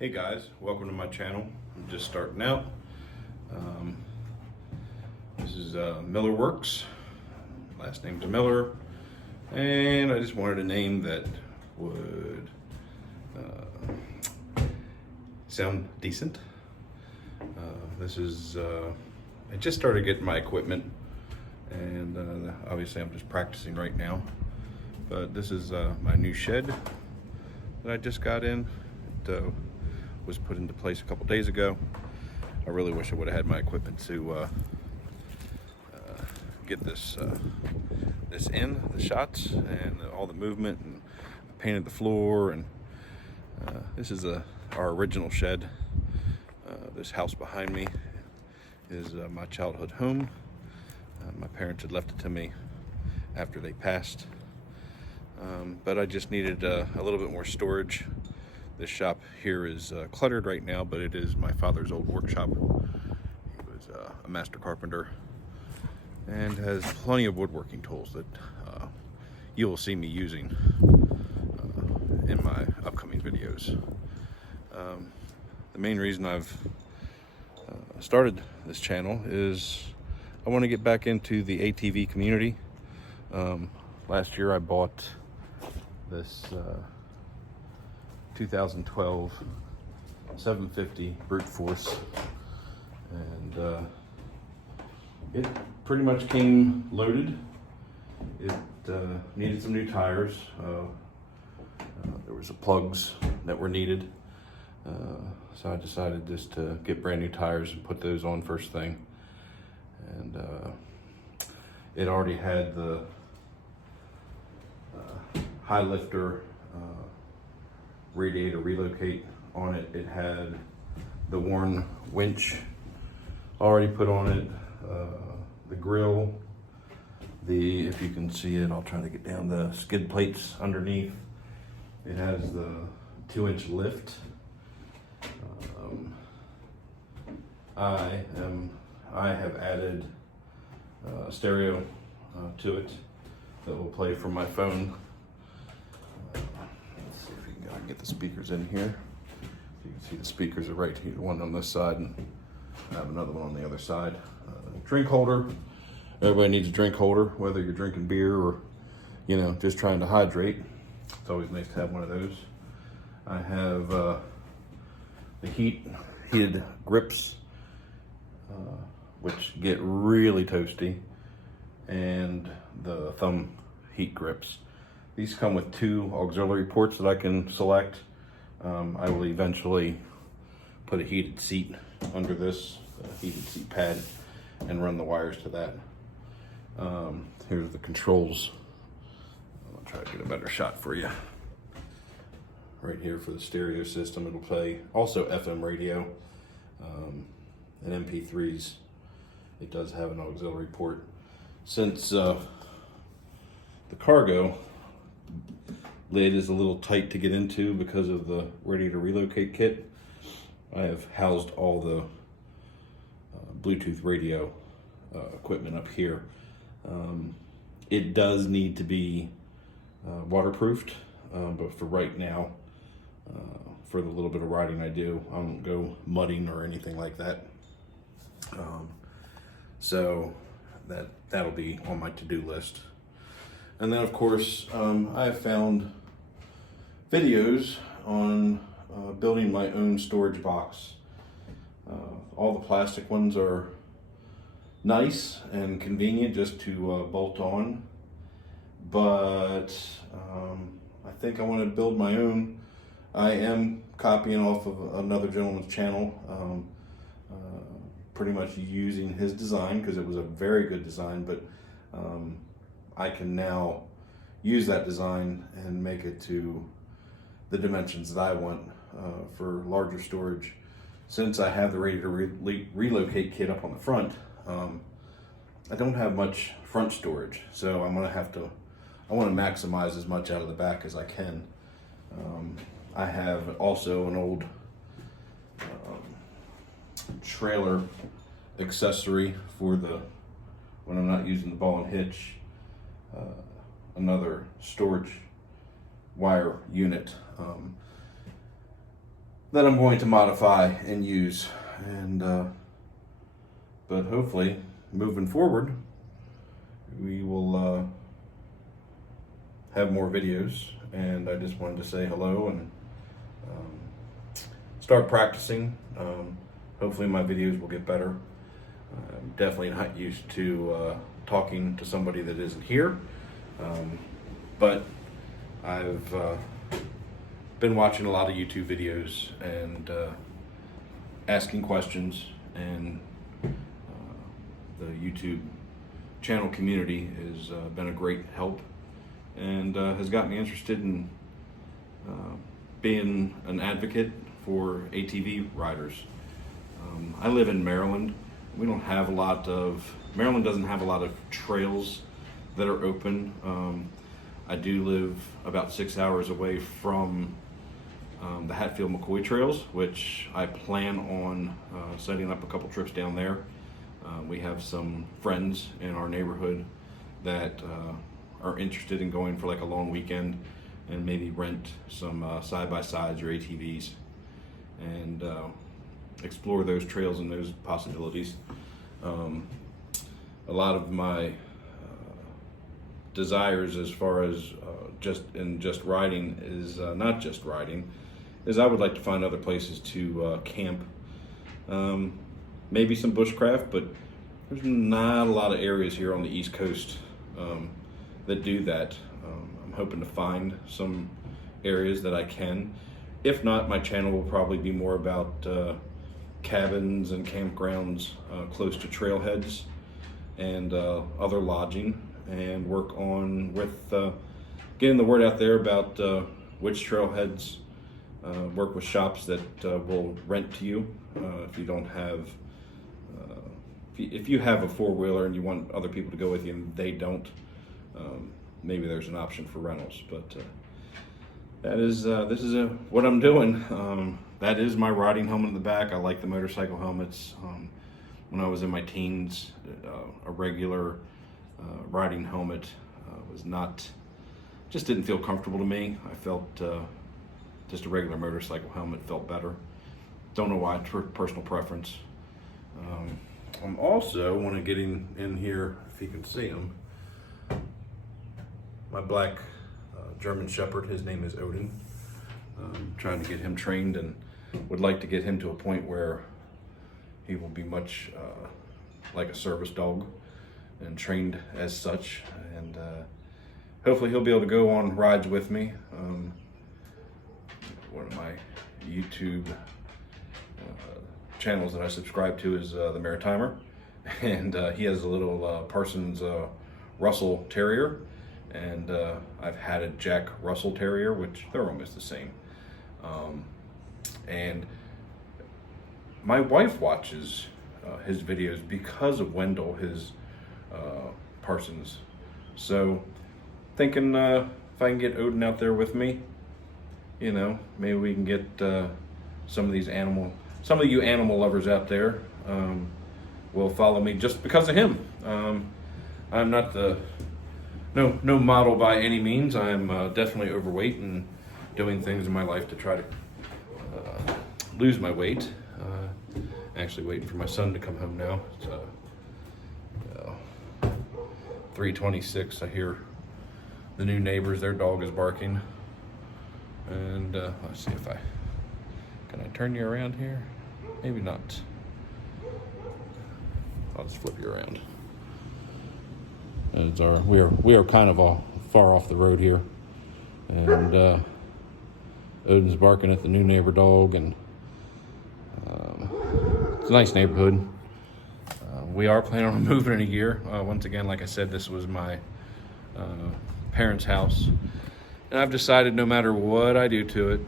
Hey guys, welcome to my channel. I'm just starting out. This is MillerWorks. Last name's Miller, and I just wanted a name that would sound decent. I just started getting my equipment, and obviously I'm just practicing right now. But this is my new shed that I just got in. It was put into place a couple days ago. I really wish I would have had my equipment to get this in, the shots and all the movement, and painted the floor. And this is our original shed. This house behind me is my childhood home. My parents had left it to me after they passed, but I just needed a little bit more storage. This shop here is cluttered right now, but it is my father's old workshop. He was a master carpenter and has plenty of woodworking tools that you will see me using in my upcoming videos. The main reason I've started this channel is I want to get back into the ATV community. Last year I bought this 2012 750 brute force, and it pretty much came loaded. It needed some new tires. There were some plugs that were needed, so I decided just to get brand new tires and put those on first thing. And it already had the high lifter radiator relocate on it. It had the worn winch already put on it, the grill, if you can see it, I'll try to get down, the skid plates underneath. It has the 2-inch lift. I have added a stereo to it that will play from my phone. Let's see if we can get the speakers in here. You can see the speakers are right here, one on this side, and I have another one on the other side. Drink holder. Everybody needs a drink holder, whether you're drinking beer or, just trying to hydrate. It's always nice to have one of those. I have the heated grips, which get really toasty, and the thumb heat grips. These come with 2 auxiliary ports that I can select. I will eventually put a heated seat under this, heated seat pad, and run the wires to that. Here's the controls. I'll try to get a better shot for you. Right here for the stereo system, it'll play also FM radio and MP3s. It does have an auxiliary port. Since the cargo lid is a little tight to get into because of the radiator relocate kit, I have housed all the Bluetooth radio equipment up here. It does need to be waterproofed, but for right now, for the little bit of riding I do, I won't go mudding or anything like that. So that'll be on my to-do list. And then of course, I have found videos on building my own storage box. All the plastic ones are nice and convenient just to bolt on, but I think I want to build my own. I am copying off of another gentleman's channel, pretty much using his design because it was a very good design, but I can now use that design and make it to the dimensions that I want for larger storage. Since I have the radiator relocate kit up on the front, I don't have much front storage, so I want to maximize as much out of the back as I can. I have also an old trailer accessory for when I'm not using the ball and hitch, another storage wire unit. that I'm going to modify and use. And but hopefully, moving forward, we will have more videos. And I just wanted to say hello and start practicing. Hopefully my videos will get better. I'm definitely not used to talking to somebody that isn't here, but I've been watching a lot of YouTube videos and asking questions, and the YouTube channel community has been a great help and has got me interested in being an advocate for ATV riders. I live in Maryland. We don't have a lot of, Maryland doesn't have a lot of trails that are open. I do live about 6 hours away from the Hatfield-McCoy trails, which I plan on setting up a couple trips down there. We have some friends in our neighborhood that are interested in going for like a long weekend and maybe rent some side-by-sides or ATVs and explore those trails and those possibilities. A lot of my desires as far as just riding is not just riding, is I would like to find other places to camp. Maybe some bushcraft, but there's not a lot of areas here on the East Coast that do that. I'm hoping to find some areas that I can. If not, my channel will probably be more about cabins and campgrounds close to trailheads and other lodging, and work on with getting the word out there about which trailheads work with shops that will rent to you if you don't have if you have a four-wheeler and you want other people to go with you and they don't, maybe there's an option for rentals. But that is this is what I'm doing. That is my riding helmet in the back. I like the motorcycle helmets. When I was in my teens, a regular riding helmet was not, just didn't feel comfortable to me. I felt just a regular motorcycle helmet felt better. Don't know why, personal preference. I'm also want to get in here, if you can see him, my black German Shepherd. His name is Odin. Trying to get him trained and would like to get him to a point where he will be much like a service dog and trained as such, and hopefully he'll be able to go on rides with me. One of my YouTube channels that I subscribe to is the Maritimer, and he has a little Parsons Russell Terrier, and I've had a Jack Russell Terrier, which they're almost the same. And my wife watches his videos because of Wendell, his Parsons. So thinking if I can get Odin out there with me, you know, maybe we can get some of you animal lovers out there will follow me just because of him. I'm not no model by any means. I'm definitely overweight and doing things in my life to try to lose my weight. Actually waiting for my son to come home now. It's 3:26. I hear the new neighbors, their dog is barking. And let's see if can I turn you around here? Maybe not. I'll just flip you around. And it's we are kind of far off the road here, and Odin's barking at the new neighbor dog, and it's a nice neighborhood. We are planning on moving in a year. Once again, like I said, this was my parents' house, and I've decided no matter what I do to it,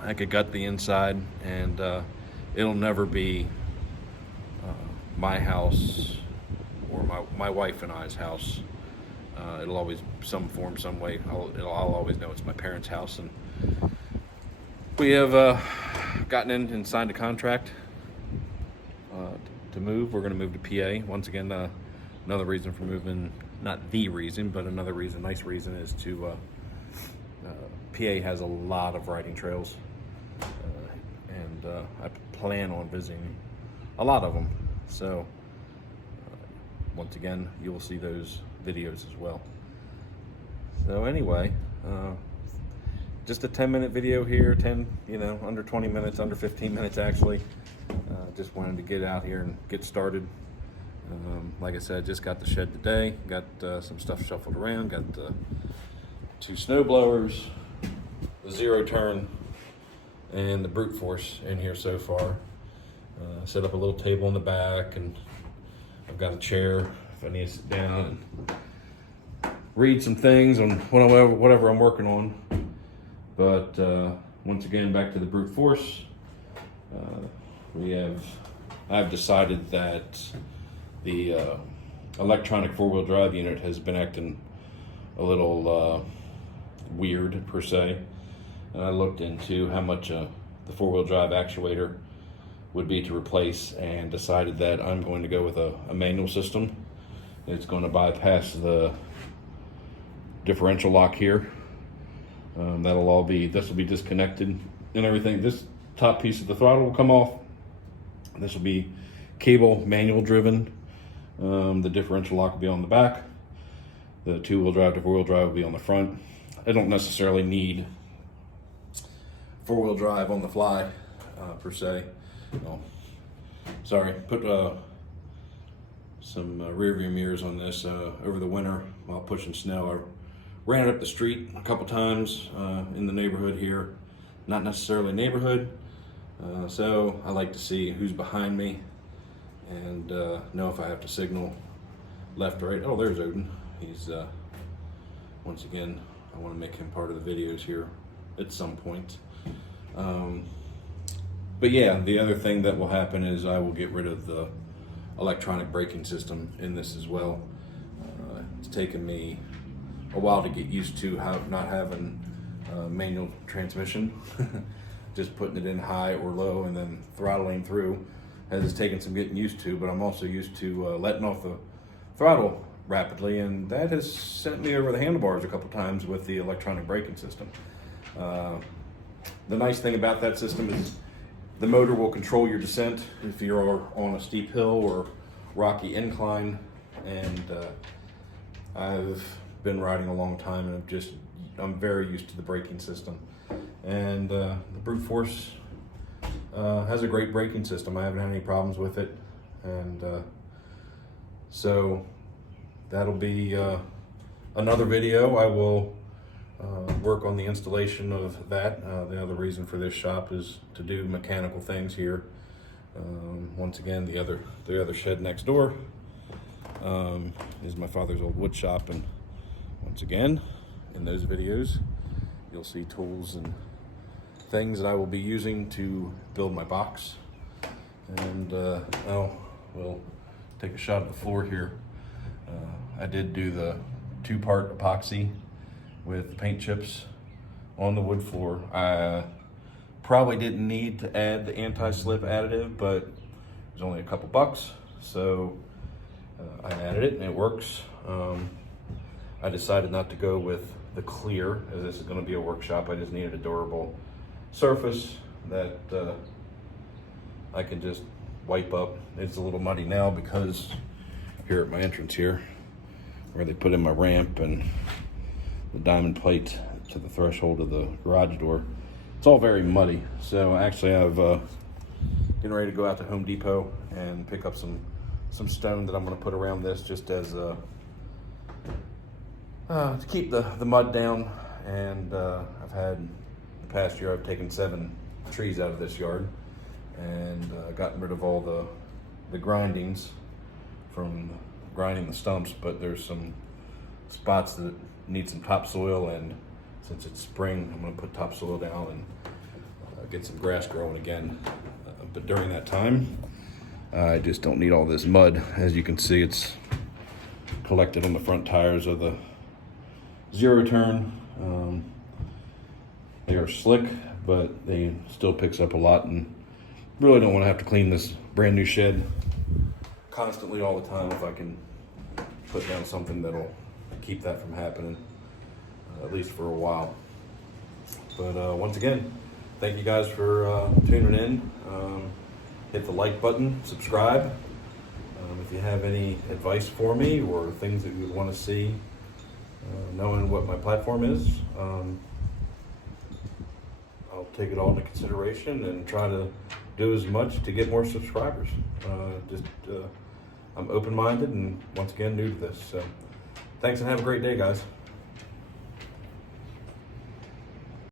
I could gut the inside, and it'll never be my house or my wife and I's house. It'll always, some form, some way, I'll always know it's my parents' house. And we have gotten in and signed a contract to move. We're going to move to PA. Once again, another reason for moving, not the reason, but another reason, nice reason, is to PA has a lot of riding trails. and I plan on visiting a lot of them. So once again, you will see those videos as well. So anyway, just a 10-minute video here, under 20 minutes, under 15 minutes actually. Just wanted to get out here and get started. Like I said, just got the shed today, got some stuff shuffled around, got 2 snow blowers, the 0-turn, and the brute force in here so far. Set up a little table in the back, and I've got a chair if I need to sit down and read some things on whatever I'm working on. But once again, back to the brute force. I've decided that the electronic 4-wheel drive unit has been acting a little weird per se. And I looked into how much the 4-wheel drive actuator would be to replace, and decided that I'm going to go with a manual system. It's going to bypass the differential lock here. This will be disconnected and everything. This top piece of the throttle will come off. This will be cable manual driven. The differential lock will be on the back. The 2-wheel drive to 4-wheel drive will be on the front. I don't necessarily need 4-wheel drive on the fly per se. Put some rear view mirrors on this over the winter while pushing snow. I ran it up the street a couple times in the neighborhood here. Not necessarily neighborhood, so I like to see who's behind me and know if I have to signal left or right. Oh, there's Odin. He's once again, I want to make him part of the videos here at some point. But yeah, the other thing that will happen is I will get rid of the electronic braking system in this as well. It's taken me a while to get used to not having manual transmission. Just putting it in high or low and then throttling through has taken some getting used to, but I'm also used to letting off the throttle rapidly, and that has sent me over the handlebars a couple times with the electronic braking system. The nice thing about that system is the motor will control your descent if you're on a steep hill or rocky incline, and I've been riding a long time, and I'm very used to the braking system. And the brute force has a great braking system. I haven't had any problems with it, and so that'll be another video. I will work on the installation of that. The other reason for this shop is to do mechanical things here. Once again, the other shed next door is my father's old wood shop, and once again, in those videos, you'll see tools and things that I will be using to build my box. And we'll take a shot of the floor here. I did do the 2-part epoxy with paint chips on the wood floor. I probably didn't need to add the anti-slip additive, but it was only a couple bucks, so I added it and it works. I decided not to go with the clear, as this is going to be a workshop. I just needed a durable surface that I can just wipe up. It's a little muddy now because here at my entrance here, where they put in my ramp and the diamond plate to the threshold of the garage door, it's all very muddy. So actually I've getting ready to go out to Home Depot and pick up some stone that I'm going to put around this, just as to keep the mud down. And I've had the past year, I've taken 7 trees out of this yard and gotten rid of all the grindings from grinding the stumps, but there's some spots that need some topsoil, and since it's spring, I'm going to put topsoil down and get some grass growing again. But during that time, I just don't need all this mud. As you can see, it's collected on the front tires of the 0-turn. They are slick, but they still picks up a lot, and really don't want to have to clean this brand new shed constantly all the time if I can put down something that'll keep that from happening, at least for a while. But once again, thank you guys for tuning in. Hit the like button, subscribe. If you have any advice for me or things that you would want to see, knowing what my platform is, I'll take it all into consideration and try to do as much to get more subscribers. I'm open-minded and once again new to this. So thanks and have a great day, guys.